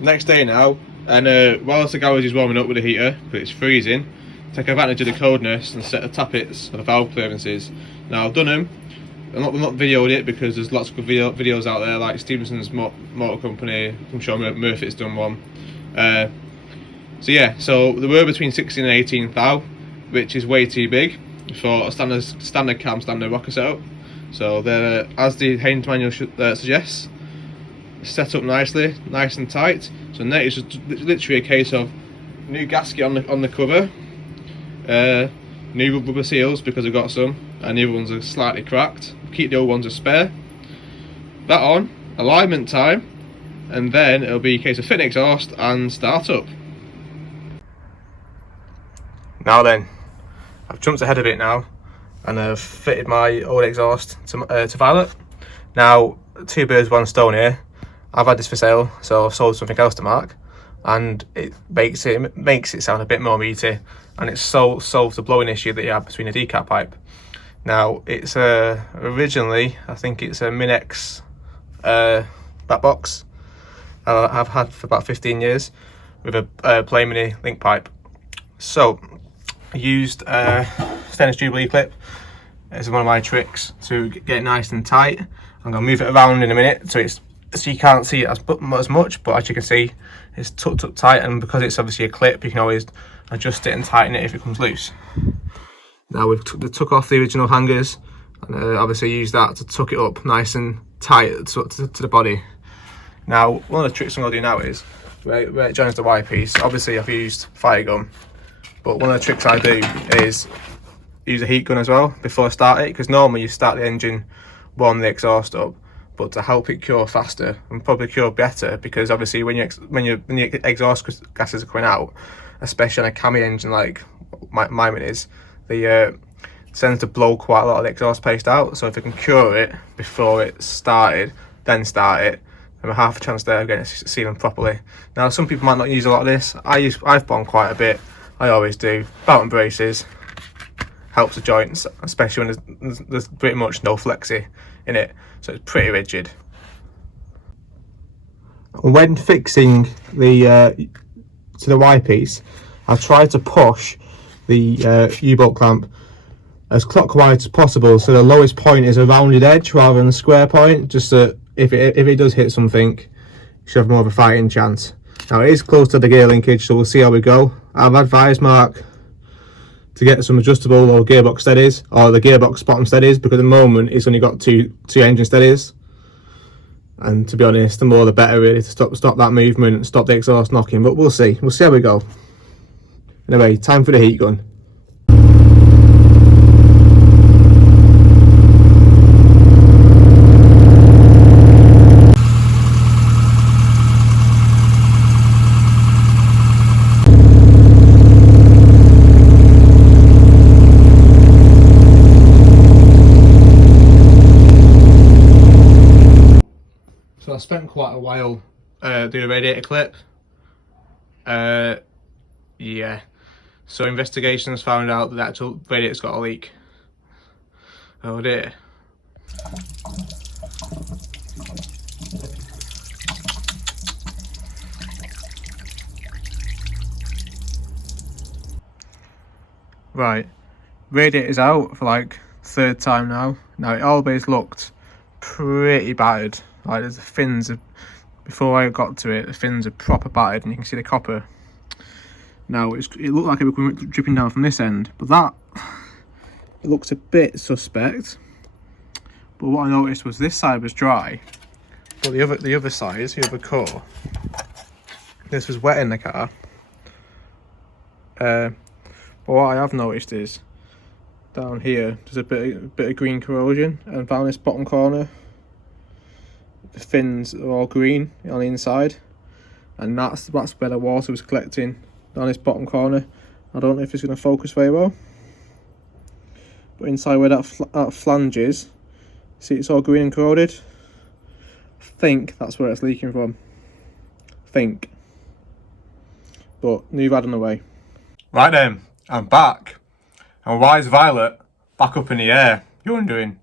next day now, and whilst the garage is warming up with the heater, but it's freezing, take advantage of the coldness and set the tappets or the valve clearances. Now I've done them. I'm not videoed it because there's lots of good videos out there, like Stevenson's Motor Company. I'm sure Murphy's done one. So yeah, so they were between 16 and 18 thou, which is way too big for a standard cam, standard rocker setup. So they're, as the Haynes manual suggests, set up nicely, nice and tight. So next is just literally a case of new gasket on the cover, new rubber seals because I've got some, and the other ones are slightly cracked. Keep the old ones as spare. That on, alignment time, and then it'll be a case of fitting exhaust and start up. Now then, I've jumped ahead a bit now, and I've fitted my old exhaust to Violet. Now, two birds, one stone here. I've had this for sale, so I've sold something else to Mark, and it makes it sound a bit more meaty, and it solves the blowing issue that you have between the decap pipe. Now, it's originally, I think it's a Minex back box I've had for about 15 years with a plain mini link pipe. So I used a stainless Jubilee clip as one of my tricks to get it nice and tight. I'm going to move it around in a minute so you can't see it as much, but as you can see, it's tucked up tight, and because it's obviously a clip, you can always adjust it and tighten it if it comes loose. Now we've took off the original hangers, and obviously used that to tuck it up nice and tight to the body. Now, one of the tricks I'm going to do now is where it joins the Y piece. Obviously I've used fire gun, but one of the tricks I do is use a heat gun as well before I start it, because normally you start the engine, warm the exhaust up, but to help it cure faster and probably cure better, because obviously when your exhaust gases are coming out, especially on a cami engine like mine is, the tends to blow quite a lot of the exhaust paste out. So if I can cure it before it started, then start it, then I have a chance there of getting it sealing properly. Now some people might not use a lot of this. I've bought quite a bit. I always do. Belt and braces helps the joints, especially when there's pretty much no flexi in it, so it's pretty rigid. When fixing the to the Y piece, I try to push the U-bolt clamp as clockwise as possible, so the lowest point is a rounded edge rather than a square point, just so if it does hit something, you should have more of a fighting chance. Now it is close to the gear linkage, so we'll see how we go. I've advised Mark to get some adjustable or gearbox steadies, or the gearbox bottom steadies, because at the moment it's only got two engine steadies, and to be honest, the more the better really, to stop that movement, stop the exhaust knocking. But we'll see how we go. Anyway, time for the heat gun. So I spent quite a while doing a radiator clip. Yeah. So investigations found out that the actual radiator's got a leak. Oh dear. Right, radiator's out for like third time now. Now it always looked pretty battered. Like there's the fins, before I got to it, the fins are proper battered, and you can see the copper. Now it looked like it was dripping down from this end, but that, it looks a bit suspect. But what I noticed was this side was dry, but the other side, the other core, this was wet in the car. But what I have noticed is down here there's a bit of green corrosion, and down this bottom corner the fins are all green on the inside, and that's where the water was collecting, down this bottom corner. I don't know if it's going to focus very well, but inside where that flange is, see it's all green and corroded. I think that's where it's leaking from. But new rad on the way. Right then, I'm back. And why is Violet back up in the air? You're wondering.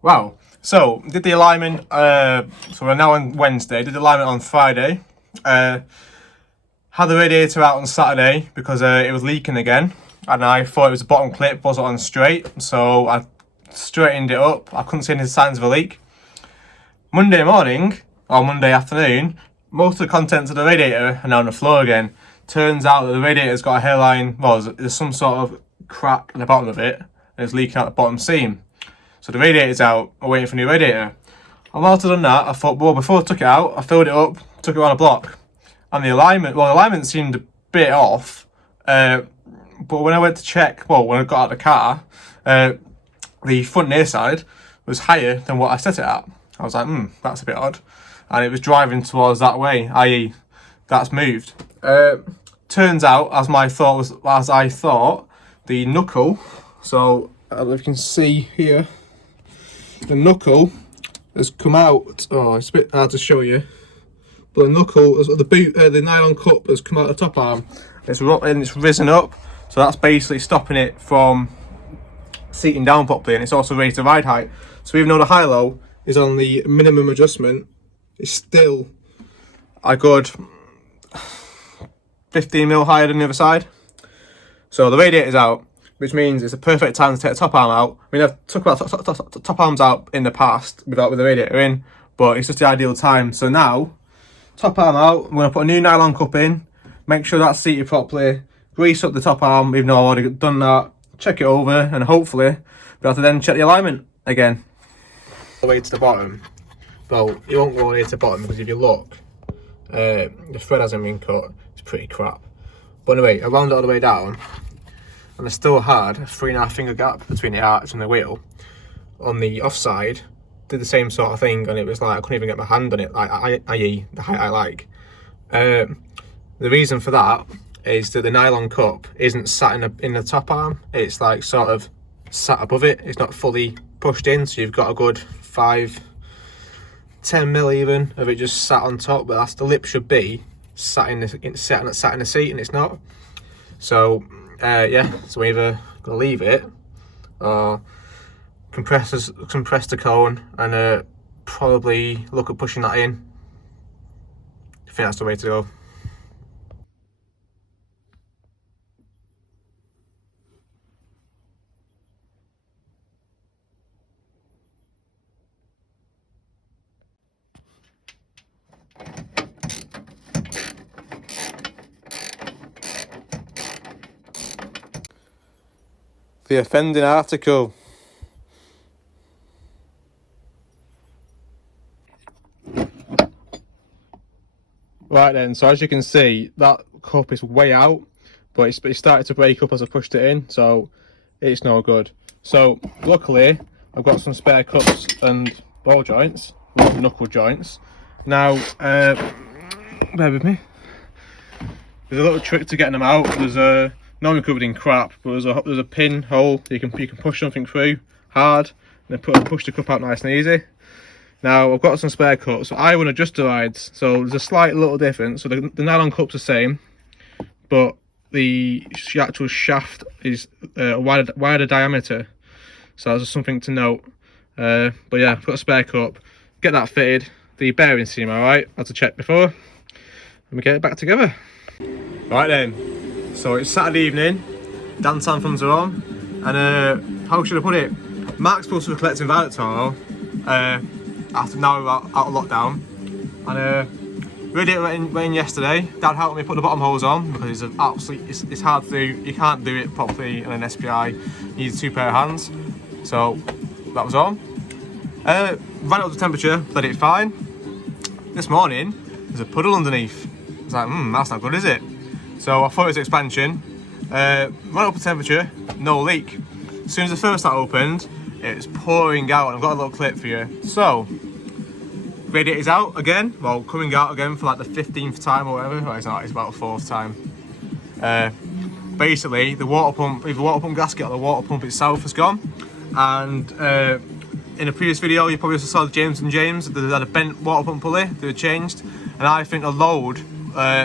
Well, so did the alignment. So we're now on Wednesday. Did the alignment on Friday. Had the radiator out on Saturday because it was leaking again, and I thought it was the bottom clip wasn't on straight, so I straightened it up. I couldn't see any signs of a leak. Monday morning, or Monday afternoon, most of the contents of the radiator are now on the floor again. Turns out that the radiator's got a hairline, well, there's some sort of crack at the bottom of it, and it's leaking out the bottom seam. So the radiator's out, I'm waiting for a new radiator. And while I've done that, I thought, well, before I took it out, I filled it up, took it around a block. And the alignment seemed a bit off. But when I went to check, well, when I got out of the car, the front near side was higher than what I set it at. I was like, that's a bit odd. And it was driving towards that way, i.e. that's moved. Turns out, as I thought, the knuckle, so I don't know if you can see here, the knuckle has come out. Oh, it's a bit hard to show you. But the knuckle, the nylon cup has come out the top arm. It's risen up, so that's basically stopping it from seating down properly, and it's also raised the ride height. So even though the high-low is on the minimum adjustment, it's still a good 15mm higher than the other side. So the radiator's out, which means it's a perfect time to take the top arm out. I mean, I've took about top arms out in the past with the radiator in, but it's just the ideal time. So now, top arm out, I'm going to put a new nylon cup in, make sure that's seated properly, grease up the top arm, even though I've already done that, check it over, and hopefully be able to then check the alignment again. All the way to the bottom. Well, it won't go all the way to the bottom because if you look, the thread hasn't been cut. It's pretty crap. But anyway, I wound it all the way down, and I still had a 3.5 finger gap between the arch and the wheel. On the offside, did the same sort of thing, and it was like I couldn't even get my hand on it, i.e. the height I like. The reason for that is that the nylon cup isn't sat in the top arm. It's like sort of sat above it. It's not fully pushed in, so you've got a good 5-10 mil even of it just sat on top. But that's the lip should be sat in the seat, and it's not. So yeah, so we're either gonna leave it or compress the cone and probably look at pushing that in. I think that's the way to go. The offending article. Right then, so as you can see, that cup is way out, but it started to break up as I pushed it in, so it's no good. So luckily, I've got some spare cups and ball joints, knuckle joints. Now, bear with me. There's a little trick to getting them out. There's normally covered in crap, but there's a pin hole you can push something through hard, and then push the cup out nice and easy. Now I've got some spare cups, so I want to adjust the rides, so there's a slight little difference. So the nylon cup's the same, but the actual shaft is a wider diameter, so that's just something to note. But yeah, I've got a spare cup, get that fitted. The bearings seem alright, I had to check before, and we get it back together. Right then, so it's Saturday evening, dance anthems are on, and how should I put it? Mark's supposed to be collecting Violet tomorrow, after now we're out of lockdown, and Radiator went in yesterday. Dad helped me put the bottom hose on because it's hard to do. You can't do it properly in an SPI. You need 2 pair of hands. So that was on. Ran it up to temperature, let it fine. This morning there's a puddle underneath. It's like, that's not good, is it? So I thought it was expansion. Ran up to temperature, no leak. As soon as the thermostat opened, it's pouring out, and I've got a little clip for you. So, radiator's out again, well, coming out again for like the 15th time or whatever. Well, it's not, it's about the 4th time. Basically, the water pump, either the water pump gasket or the water pump itself has gone. And in a previous video, you probably also saw the James & James, they had a bent water pump pulley, they were changed. And I think the load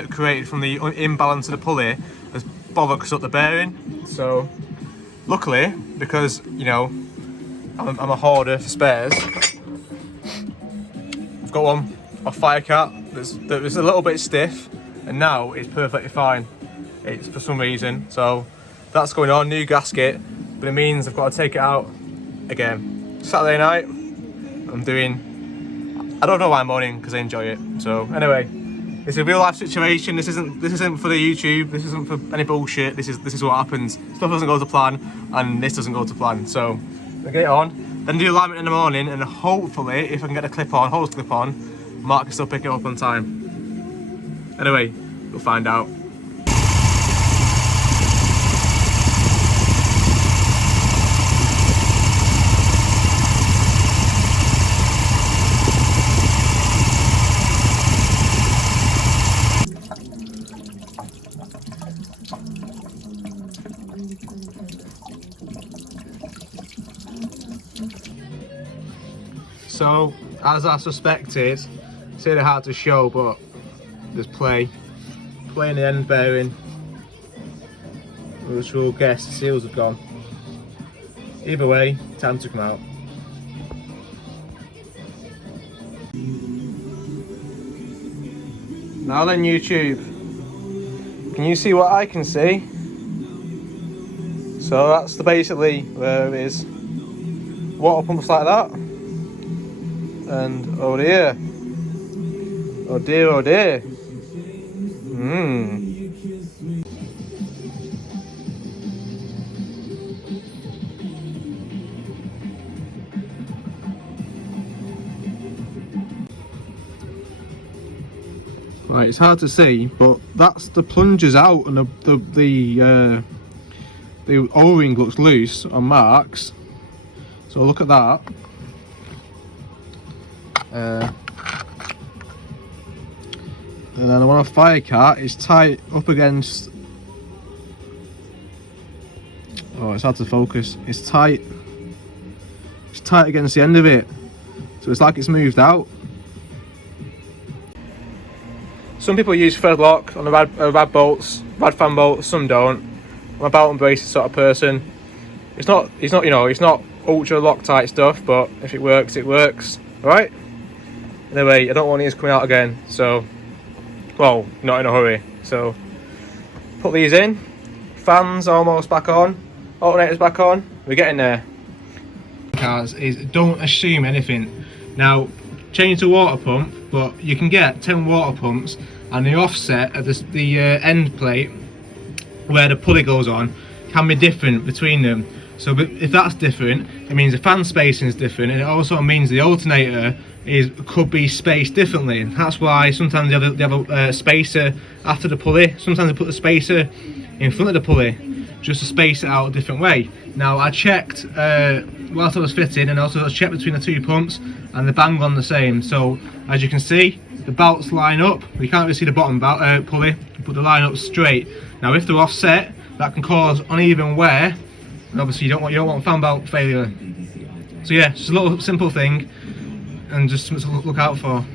created from the imbalance of the pulley has bollocks up the bearing. So, luckily, because, you know, I'm a hoarder for spares, I've got one off Firecat, there's a little bit stiff, and now it's perfectly fine. It's for some reason, so that's going on. New gasket, but it means I've got to take it out again. Saturday night, I don't know why I'm moaning, because I enjoy it. So anyway, it's a real life situation. This isn't for the YouTube. This isn't for any bullshit. This is what happens. Stuff doesn't go to plan, and this doesn't go to plan. So we get it on, then do alignment in the morning, and hopefully, if I can get the hose clip on, Mark can still pick it up on time. Anyway, we'll find out. So, as I suspected, it's really hard to show, but there's play in the end bearing, which we'll guess the seals have gone. Either way, time to come out. Now then, YouTube, can you see what I can see? So that's basically where it is. Water pumps like that. And oh dear. Oh dear, oh dear. Right, it's hard to see, but that's the plungers out, and the O-ring looks loose on Mark's. So look at that. And then the one on Firecat is tight up against. Oh, it's hard to focus. It's tight. It's tight against the end of it, so it's like it's moved out. Some people use thread lock on the rad bolts, rad fan bolts. Some don't. I'm a belt and braces sort of person. It's not it's not ultra Loctite stuff, but if it works, it works. All right. Anyway, I don't want these coming out again, so, well, not in a hurry. So, put these in. Fans almost back on. Alternators back on. We're getting there. Cars is don't assume anything. Now, change the water pump, but you can get 10 water pumps, and the offset at the end plate where the pulley goes on can be different between them. So if that's different, it means the fan spacing is different, and it also means the alternator could be spaced differently. And that's why sometimes they have a spacer after the pulley. Sometimes they put the spacer in front of the pulley just to space it out a different way. Now I checked whilst I was fitting, and also I checked between the two pumps, and they're bang on the same. So as you can see, the belts line up. We can't really see the bottom pulley, but they line up straight. Now if they're offset, that can cause uneven wear, and obviously you don't want fan belt failure. So yeah, just a little simple thing, and just something to look out for.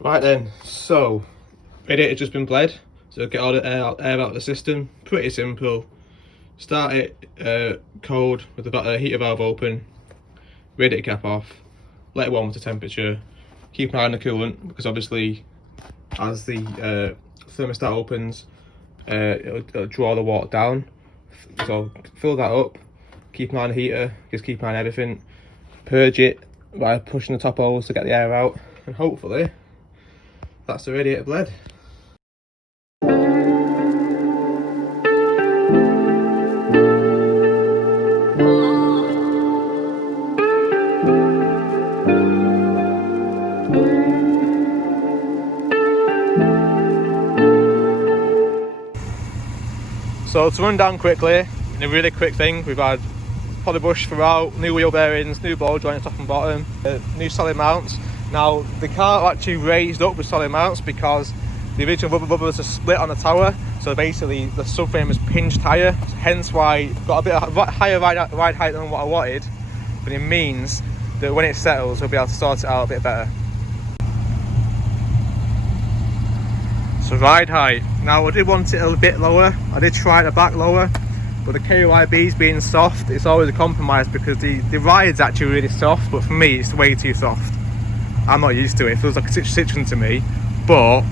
Right then, so radiator's just been bled, so get all the air out of the system. Pretty simple. Start it cold with the heater valve open, radiator cap off, let it warm to temperature. Keep an eye on the coolant, because obviously as the thermostat opens, it'll draw the water down. So fill that up, keep an eye on the heater, just keep an eye on everything. Purge it by pushing the top hose to get the air out, and hopefully that's the radiator bled. So to run down quickly, in a really quick thing, we've had polybush throughout, new wheel bearings, new ball joint top and bottom, new solid mounts. Now they can't actually raised up with solid mounts because the original rubbers are split on the tower, so basically the subframe is pinched higher, hence why I've got a bit of higher ride height than what I wanted, but it means that when it settles we'll be able to sort it out a bit better. So ride height, now I did want it a bit lower, I did try the back lower, but the KYBs being soft, it's always a compromise because the ride's actually really soft, but for me it's way too soft. I'm not used to it. It feels like a Citroen to me, but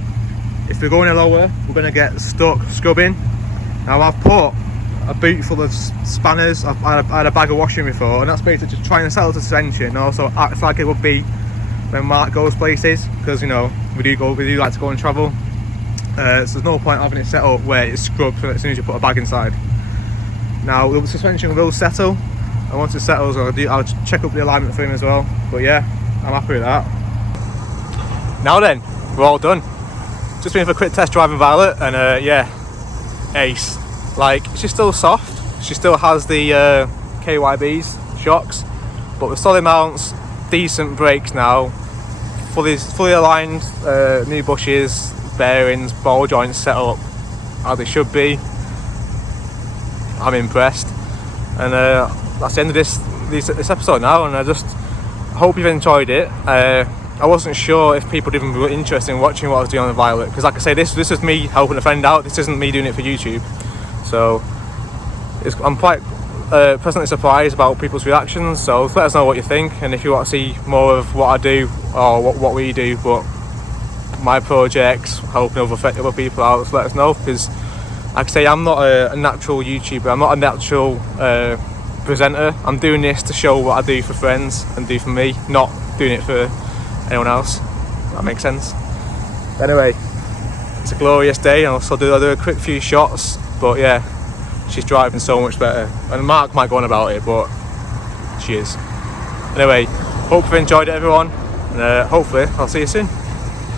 if we're going lower, we're going to get stuck scrubbing. Now I've put a boot full of spanners. I had a bag of washing before, and that's basically just trying to settle the suspension and also acts like it would be when Mark goes places, because you know we do like to go and travel. So there's no point having it set up where it's scrubbed as soon as you put a bag inside. Now the suspension will settle, and once it settles I'll check up the alignment for him as well. But yeah, I'm happy with that. Now then, we're all done. Just been for a quick test drive in Violet, and yeah, ace. Like, she's still soft, she still has the KYBs, shocks, but with solid mounts, decent brakes now, fully aligned, new bushes, bearings, ball joints set up how they should be. I'm impressed, and that's the end of this episode now, and I just hope you've enjoyed it. I wasn't sure if people even were interested in watching what I was doing on the Violet, because like I say, this is me helping a friend out, this isn't me doing it for YouTube. So I'm quite pleasantly surprised about people's reactions, so let us know what you think, and if you want to see more of what I do or what we do, but my projects, helping other people out, so let us know, because like I say, I'm not a natural YouTuber, I'm not a natural presenter. I'm doing this to show what I do for friends and do for me, not doing it for anyone else. That makes sense. Anyway, it's a glorious day, and I'll do a quick few shots, but yeah, she's driving so much better, and Mark might go on about it, but she is. Anyway, hope you've enjoyed it, everyone, and hopefully I'll see you soon.